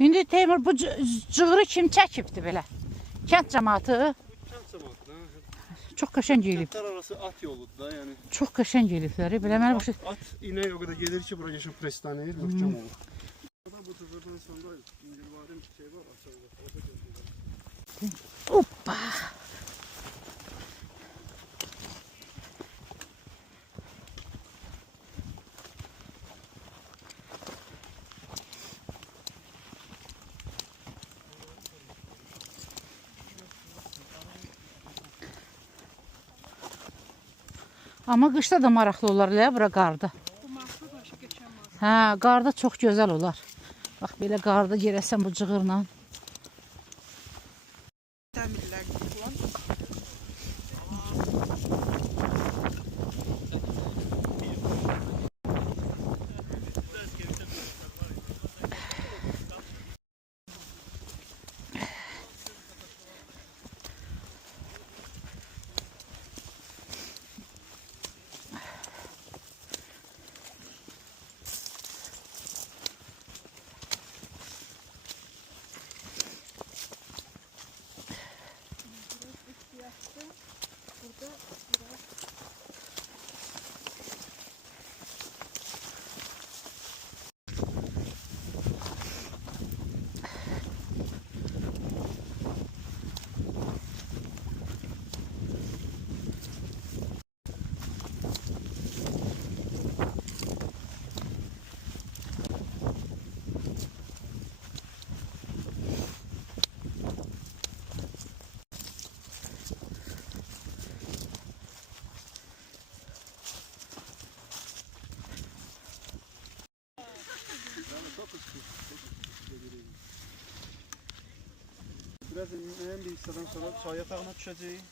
İndi Teymur bu cığırı kim çəkibdi belə? Kənd cəmaatı. Kənd cəmaatı. Çox qəşəng elib. Kəndlər arası at yoludur da, yəni. Çox qəşəng eliblər. Belə mənə başa. At inək o qədər gedir ki, bura geçən prestanəyə möhkəm olur. Bu cığırdan sonra İngilvarin şey var, açılır. Hoppa. Amma qışda da maraqlı olar, elə bura qarda. Hə, qarda çox gözəl olar. Bax, belə qarda yerəsən bu cığırla. Biraz müəyyən bir hissədən sonra çay yatağına düşəcəyik.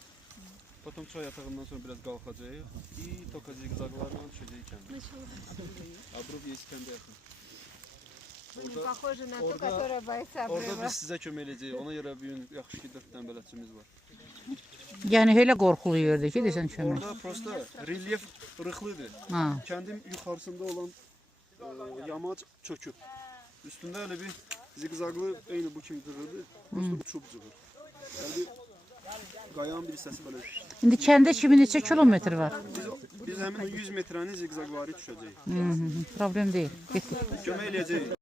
Potom çay yatağından sonra biraz qalxacağıq. Toka zigzaglarla düşəcəyik kəndə. Abrov есть kəndə yaxın. Orada biz sizə kömək edəcəyik. Ona görə bir gün yaxşı ki 4 dənə bələdçimiz var. Yəni elə qorxulu yerdir ki, desən kömək. Orada prosta relyef rıxlıdır. Kəndin yuxarısında olan yamaç çöküb. Üstündə elə bir zigzaglı eyni bu kimi cığırdır. Prosta uçub cığır. Yəni qayanın bir hissəsi belə. İndi kəndə kimi neçə kilometr var? Biz həmin o 100 metrəni zigzagvari düşəcəyik. Problem deyil. Getdik. Kömək eləyəcəyik.